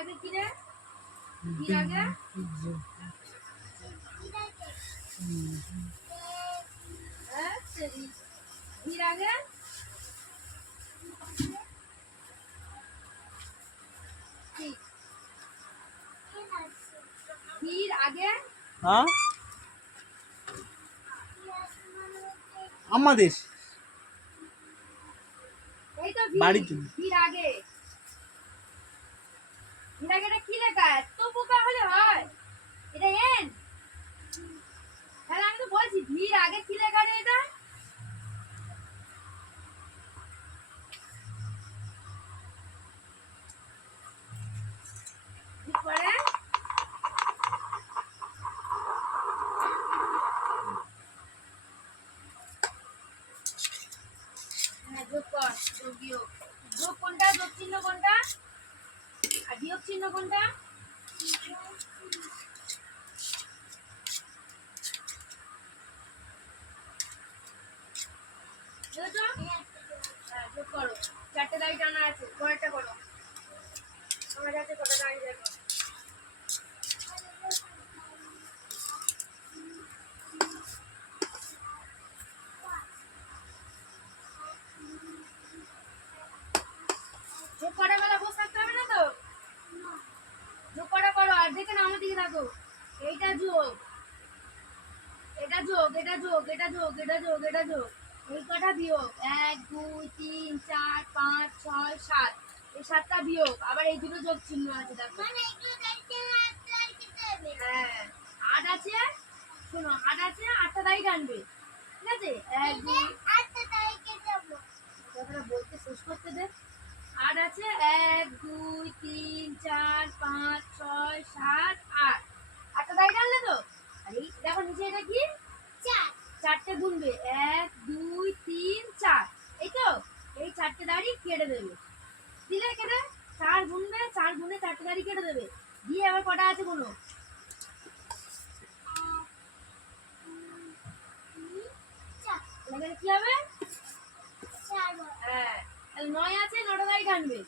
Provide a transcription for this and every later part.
আগে কি রে? ভিড় আগে ভিড় আগে ভিড় আগে হ্যাঁ আমাদের এই তো বাড়িতে ভিড় আগে ভিড় আগে কি লেখা এত বোকা হলে হয় এটা এন তাহলে আমি তো বলছি ভিড় আগে কি লেখা রে এটা পরে যোগ কর যোগ বিয়োগ যোগ কোনটা যোগ চিহ্ন কোনটা আর বিয়োগ চিহ্ন কোনটা যোগ করো চারটে দাড়ি টানা আছে পরেরটা করো আমার কাছে কটা দাড়ি দেখো যোগ করা বেলা বসে থাকতে হবে না তো যোগ করা করো আর দেখে না আমার দিকে থাকো এইটা যোগ এটা যোগ এটা যোগ এটা যোগ এটা যোগ এটা যোগ এই কটা বিয়োগ 1 2 3 4 5 6 7 এই সাতটা বিয়োগ আবার এই দুটো যোগ চিহ্ন আছে দেখো মানে এগুলো দাইতে হবে হ্যাঁ আট আছে শোনো আট আছে আটটা দাই টানবে ঠিক আছে 1 2 আটটা দাই কেটে দেবো কথাটা বলতে শেষ করতে দে আট আছে 1 2 3 4 5 6 7 8 আটটা দাই টানলে তো আর এই দেখো নিচে এটা কি চারটে গুনবে 1 2 3 4 এই তো এই চারটে দাড়ি কেটে দেবে দিলে কেটে 4 গুনবে 4 গুনে চারটে দাড়ি কেটে দেবে দিয়ে আবার কটা আছে গুনো এখানে কি হবে 4 হ্যাঁ তাহলে 9 আছে 9টা দাড়ি টানবে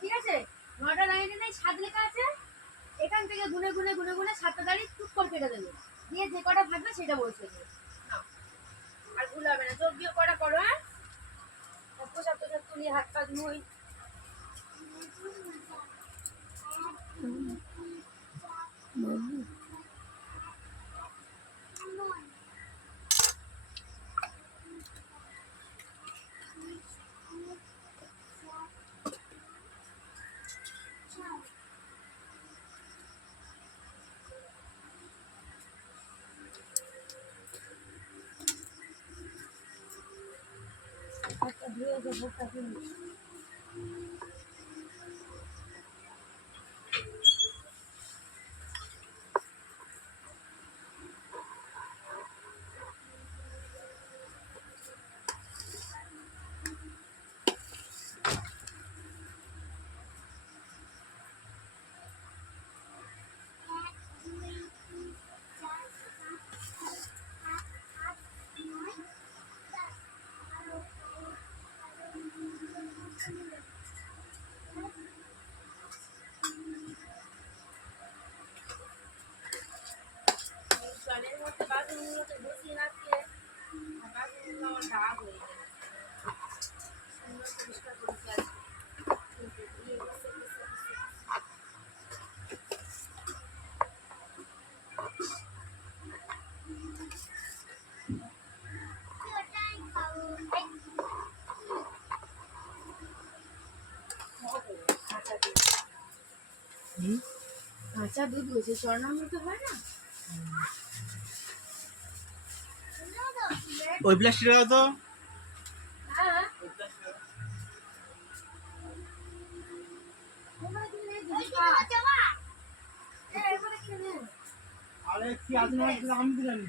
ঠিক আছে 9টা দাড়ি টানে 7 লেখা আছে এখান থেকে গুনে গুনে গুনে গুনে 7টা দাড়ি টুক করে কেটে দেবে দিয়ে যে কটা থাকবে সেটা বসে দেবে আর ভুল হবে না যোগ বিয়োগ কটা করো হ্যাঁ পোশাক টোশাক তুলি হাত পা ধুই ধুয়ে ভোগটা কিনবি জলের মধ্যে বাথরুমগুলোতে বসিয়ে রাখছে বাথরুমগুলো আমার দাগ হয়ে যায় সুন্দর পরিষ্কার করতে আছে কাঁচা দুধ হয়েছে স্বর্ণামৃত হয় না ওই প্লাস্টিক তো হ্যাঁ আরে কি আপনি আমি তো জানি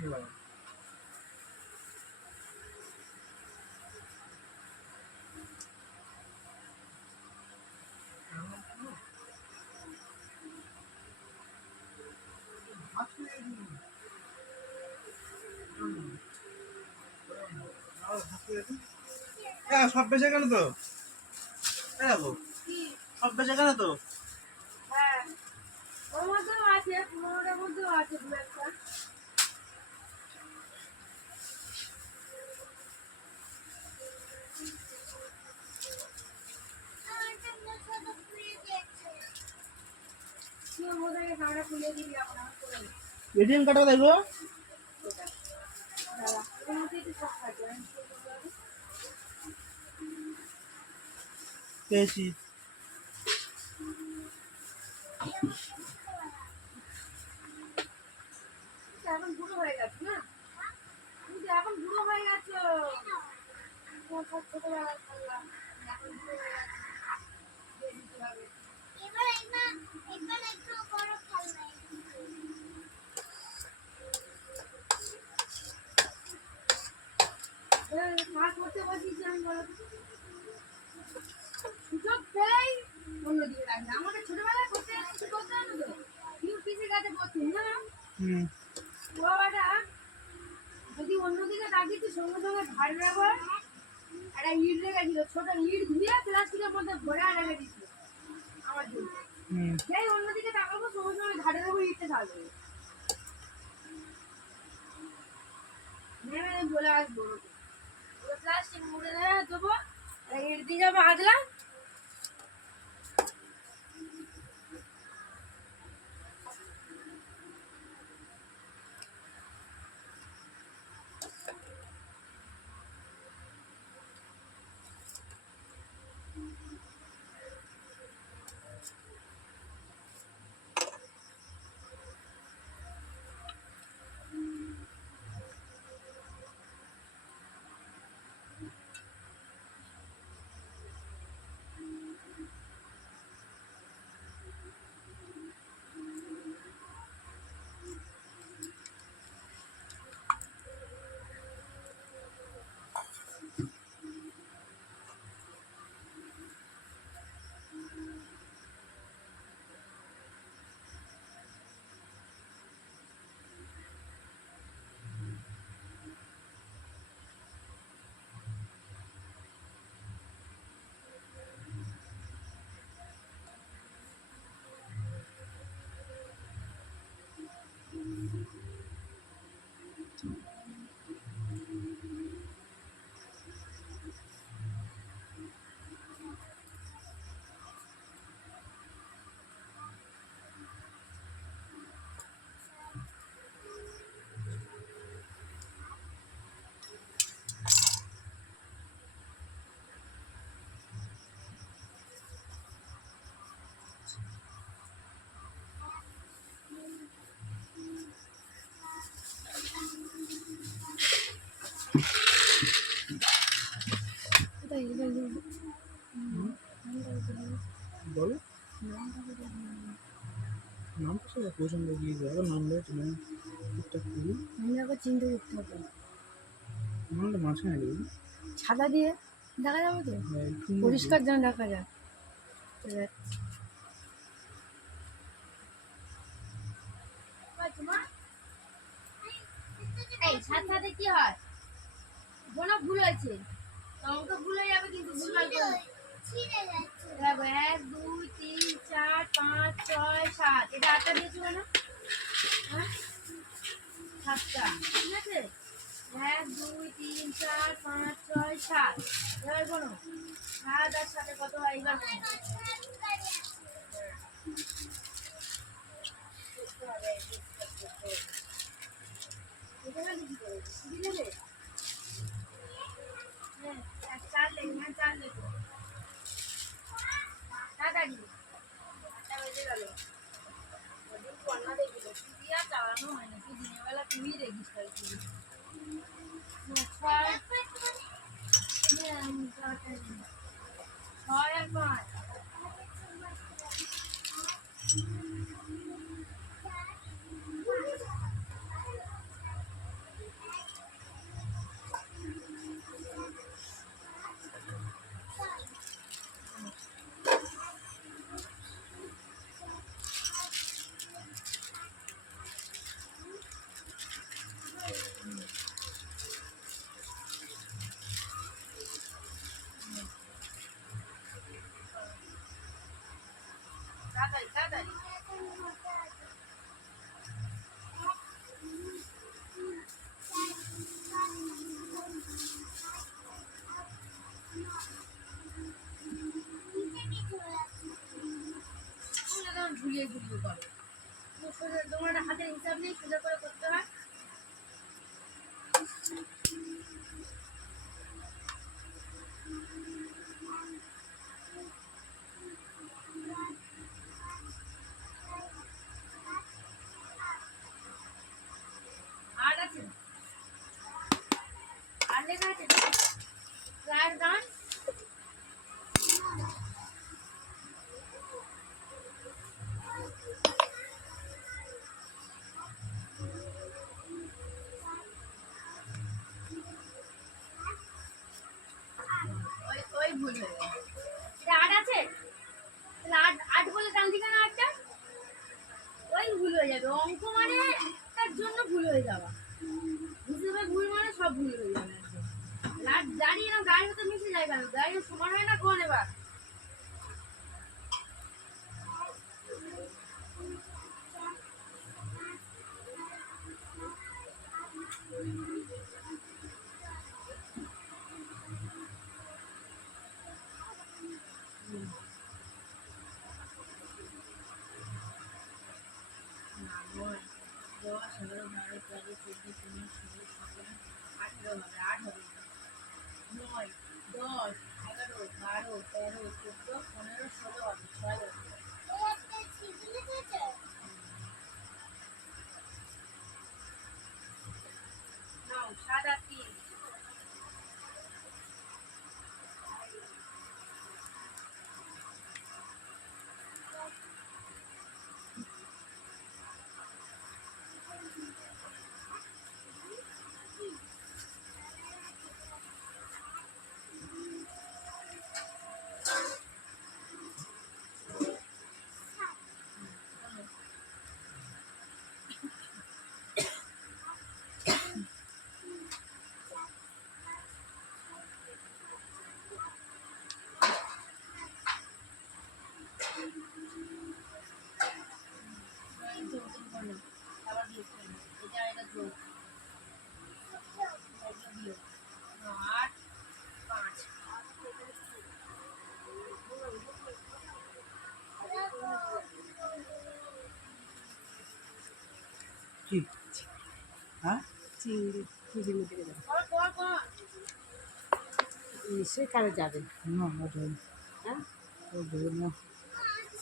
না সব বেঁচে গেল তো সব বেঁচে গেল তো হ্যাঁ আছে দু একটা। তুই ওর মধ্যে থেকে কাঁটা খুলে দিবি এখন আমার করে নে। এটিএম কার্ডটা দেখো। দাঁড়া, এর মধ্যেই তো সব থাকবে, আমি কি করবো বলো? পেয়েছি। তুই তো এখন বুড়ো হয়ে গেছো না? তুমি তো এখন বুড়ো হয়ে গেছো। তোমার সব ছোটবেলার খেলা, এখন বুড়ো হয়ে গেছো। দিয়ে দিতে হবে। মা করতে বসিয়েছি আমি বলো তো? সুযোগ পেলেই অন্যদিকে রাখবে। আমাদের ছোটবেলায় করতে গেলে কি করতে হতো তো? পিসির কাছে বসতুম না? হুম। ও বাবাটা যদি অন্যদিকে তাকিয়ে তুই সঙ্গে সঙ্গে ধার ব্যবহার একটা ইট রেখেছিল, ছোট ইট ধুয়ে প্লাস্টিকের মধ্যে ভরে আর রেখে দিছিল আমার জন্য। হুম। যেই অন্যদিকে তাকাবো সঙ্গে সঙ্গে ধারে দেবো, ইটটা থাকবে। নেমে আমি বলে আসবো প্লাস্টিক মুড়ে দেবো, ইট দিয়ে যাবো আগলা। বলো নামটা সেটা পছন্দ দিয়ে দেবো, আবার নাম দেয় তুমি ঠিকঠাক করি। আমাকে চিন্তা করতে হবে, নামটা মাঝখানে দেবো। ছাতা দিয়ে দেখা যাবে তো, হ্যাঁ, একটু পরিষ্কার যেন দেখা যায়। এই ছাতাতে কি হয়? কোনো ভুল হয়েছে অঙ্ক ভুল হয়ে যাবে, কিন্তু ভুল ভাল করবে। দেখো 1 2 3 4 5 6 7, এটা 8টা দিয়েছিল না? হ্যাঁ 7টা, ঠিক আছে। 1 2 3 4 5 6 7, এবার কোনো 7 আর 7 কত হয় এবার কোনো? এটা না কি করে দিলে রে? হ্যাঁ 4 লেগে, হ্যাঁ 4 লেগে তাড়াতাড়ি 8টা বেজে গেল। ওদিন কন্যা দেখি তো টিভি আর চালানো হয় না, তুই দিনের বেলা তুই দেখিস তাই টিভি। 6 আর 5, তাড়াতাড়ি তাড়াতাড়ি। ঘুরিয়ে ঘুরিয়ে করো। তোমার একটা হাতের হিসাব নেই, সোজা করে করতে হয়। আর আছে, আর লেখা আছে রায়ের গান। ওই ওই ভুল হয়ে গেল। এটা আট আছে, তাহলে আট আট বলে টানছি কেন আটটা? ওই ভুল হয়ে যাবে। অঙ্ক মানে তার জন্য ভুল হয়ে যাওয়া, হিসেবে ভুল মানে সব ভুল হয়ে যাবে একদম। আর দাঁড়িয়ে এরকম গাড়ির মতো মিশে যায় কেন? দাঁড়িয়ে সমান হয় না কোন এবার? নয়, 10, 11, 12, 13, 14, 15, 16, 17, 18 হবে, 8 হবে। 9, 10, 11, 12, 13, 14, 15, 16 হবে, 6 হবে। নাও 7 আর 3। আবার বিয়োগ করো, এটা এটা যোগ, এটা বিয়োগ। 8, 5। কি হ্যাঁ চিংড়ি চিংড়ি থেকে যাবে কর কর কর। নিশ্চয়ই কারো যাবে। না ওটা হ্যাঁ দেবো না,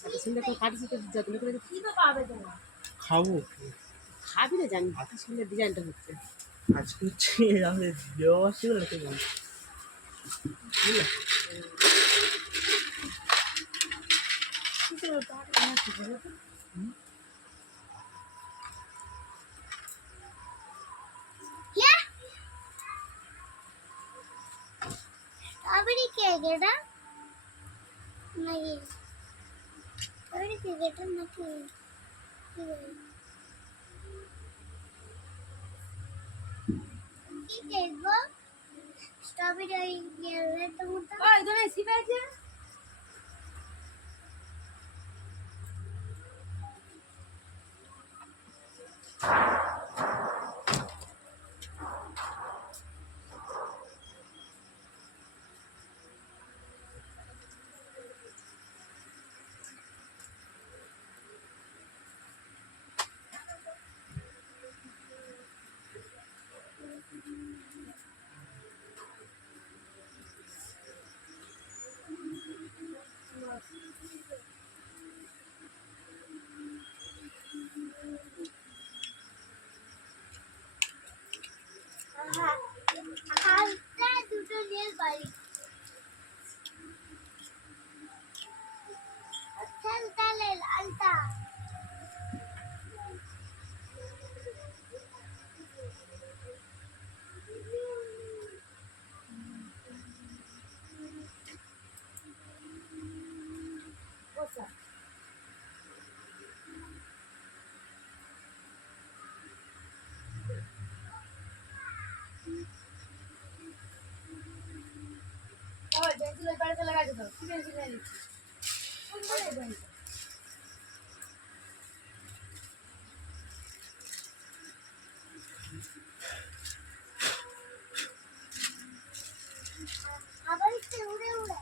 একটা সুন্দর করে কাটিছি তো যত্ন করে কি তো পাবে তোমার? খাবো খাবি না জানি কি সুন্দর ডিজাইনটা হচ্ছে। আজকে হচ্ছে আমাদের দেওয়া ছিল লিখে যাবো বুঝলে। কি সুন্দর পাহাড়ে আছে বলো তো? স্ট্রবেরি কেক এটা নাকি স্ট্রবেরি কেক এটা নাকি কি কেক গো স্ট্রবেরি ওই রেড মতো ওই তুমি সিপে আছে। হালকা দুটো নীল বাড়ি আচ্ছা তাহলে লালটা কোথা? ওই পেন্সিল ওই পাড়ে লাগাই দাও, কি পেন্সিল নিয়ে নিচ্ছি? কোন পাড়ে পেন্সিল? আবার একটু উড়ে উড়ে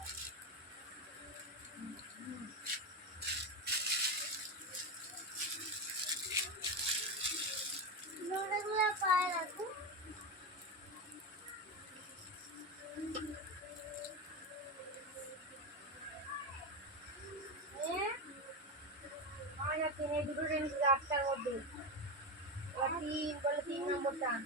তিন এই দুটো টেনে দিলে 8টার মধ্যে। এবার 3 বলে 3 নম্বর টান।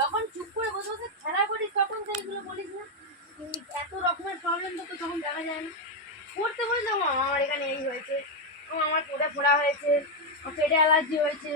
যখন চুপ করে বসে বসে খেলা করিস তখন তো এইগুলো বলিস না। এত রকমের প্রবলেম তো তখন দেখা যায় না। পড়তে বললাম আমার এখানে এই হয়েছে, আমার পোড়া ফোড়া হয়েছে, আমার পেটে অ্যালার্জি হয়েছে।